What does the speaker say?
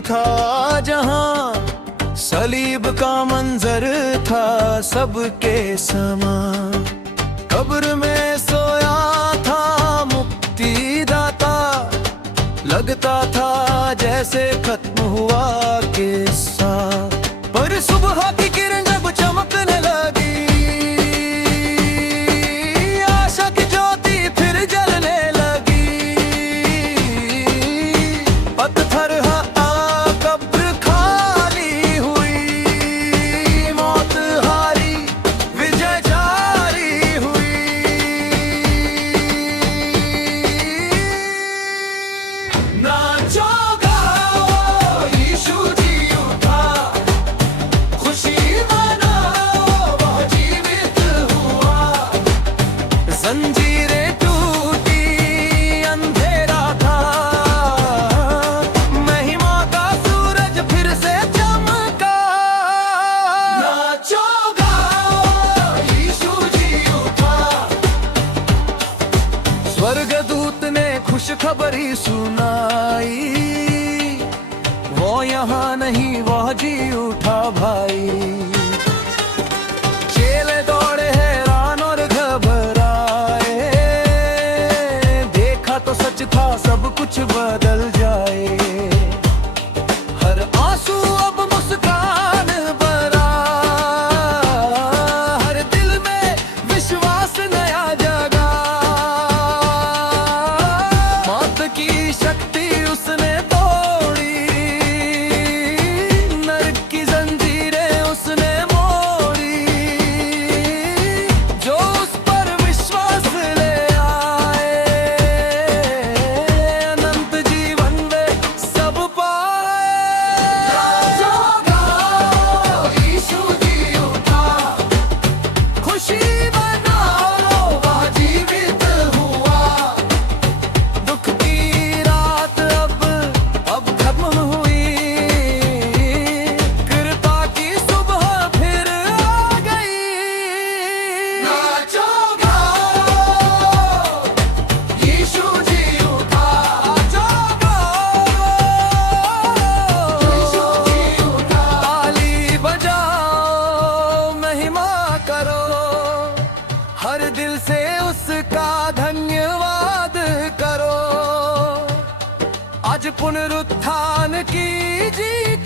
था जहां, सलीब का मंजर था सबके समा। कब्र में सोया था मुक्तिदाता, लगता था जैसे खत्म हुआ किस्सा। पर सुबह की किरण जब चमकने लगी, आशा की ज्योति फिर जलने लगी। पत्थर कब्र खाली हुई, मौत हारी विजय जारी हुई। नाचो गाओ यीशु जी उठा, खुशी मनाओ वो जीवित हुआ। जंजीरें टूटी, अंधेरा था, महिमा का सूरज फिर से चमका। नाचो गाओ यीशु जी उठा। स्वर्गदूत ने खुशखबरी सुनाई, वो यहाँ नहीं वह जी उठा भाई। चेले दौड़े हैरान और घबराए, देखा तो सच था सब कुछ बदल जाए। हर आंसू अब मुस्कान भरा, हर दिल में विश्वास नया जगा। मौत की शक्ति उसने तोड़ी, नरक की जंजीरें उसने मोड़ी। जो उस पर विश्वास ले आए, अनंत जीवन में सब पाए। नाचो गाओ यीशु जी उठा, खुशी मनाओ वह जीवित हुआ। दुख की रात अब खत्म हुई, कृपा की सुबह फिर आ गई। नाचो गाओ यीशु जी उठा, नाचो गाओ यीशु जी उठा। ताली बजाओ, महिमा करो, हर दिल से उसका धन्यवाद करो। आज पुनरुत्थान की जीत